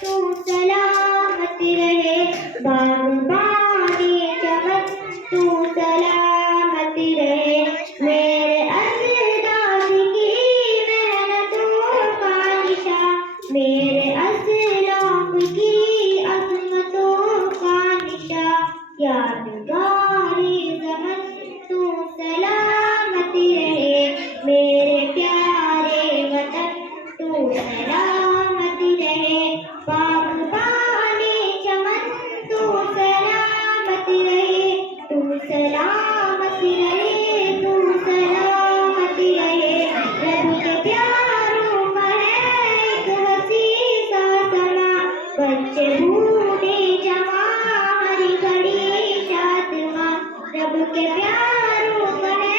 तू सलामत रहे, बागबानी चमन तू सलामत रहे, मेरे अजदाद की मेहनतों का निशा, मेरे असलाफ की अजमतों का निशा, यादगारी ज़मन तू सलामत रहे, मेरे प्यारे वतन तू सलामत रहे, बागबानी चमन तू सलामत रहे, तू सलामत रहे, तू सलामत रहे, रब के प्यारों का है एक हसी सा समा, बच्चे बूढ़े जवान हर घड़ी शादमां, रब के प्यारों का है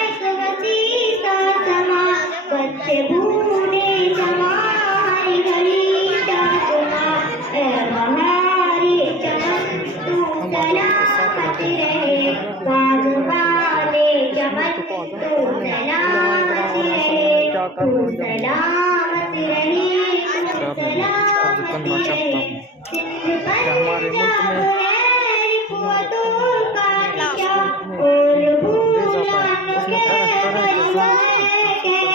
एक हसी सा समा, बच्चे बूढ़े जवान हर घड़ी शादमां, ऐ बहारी चमन तू सलामत रहे, बागबानी चमन तू सलामत रहे, तू सलामत रहे, तू सलामत रहे, सिंध पर हमारे मुल्क में रिफ़तों का निशा, और भूमियाँ के परिवार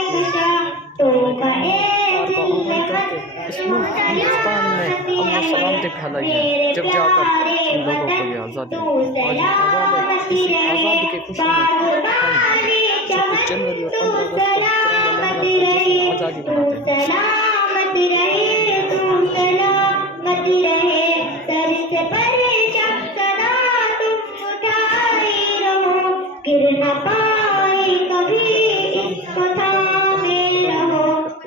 कहकशा, तो कहे दिल में मत इस तू मुल्क हिंदुस्तान में अमन और सलामती फैलाई है, जब जाकर हम लोगों को ये आज़ादी मिली। आज इसी आज़ादी के खुशी में हम 26 जनवरी और 15 अगस्त को तिरंगा लहराकर जश्न आज़ादी मनाते हैं। सलामत रहे, तू सलामत रहे, सर से परचम सदा तुम उठाए रहो, गिर न पाए कभी इसको थामे रहो,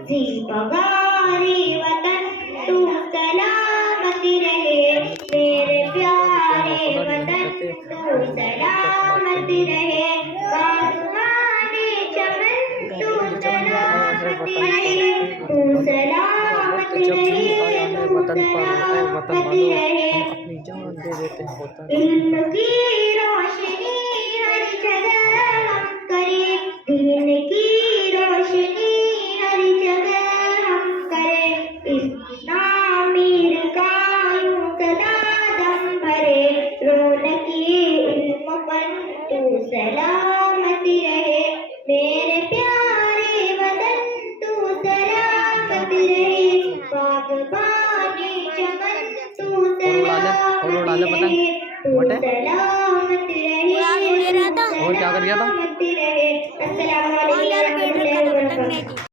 जी बगारी वतन तू सलामत रहे, मेरे प्यारे वतन तू सलामत रहे, बागबानी चमन तू सलामत रहे, तू सलामत रहे, तू सलामत रहे, अपनी जान दे देते हैं वतन। इल्म की रोशनी हर जगह हम करें, दीन की रोशनी हर जगह हम करें, इस तामीर का यूं सदा दम भरे, रौनकी इल्म पर तू सलामत रहे, मेरे प्यारे वतन तू सलामत रहे, बागबानी चमन तू सलामत रहे, तू सलामत रहे, और क्या कर गया था? सलामत रहे। अस्सलाम वालेकुम।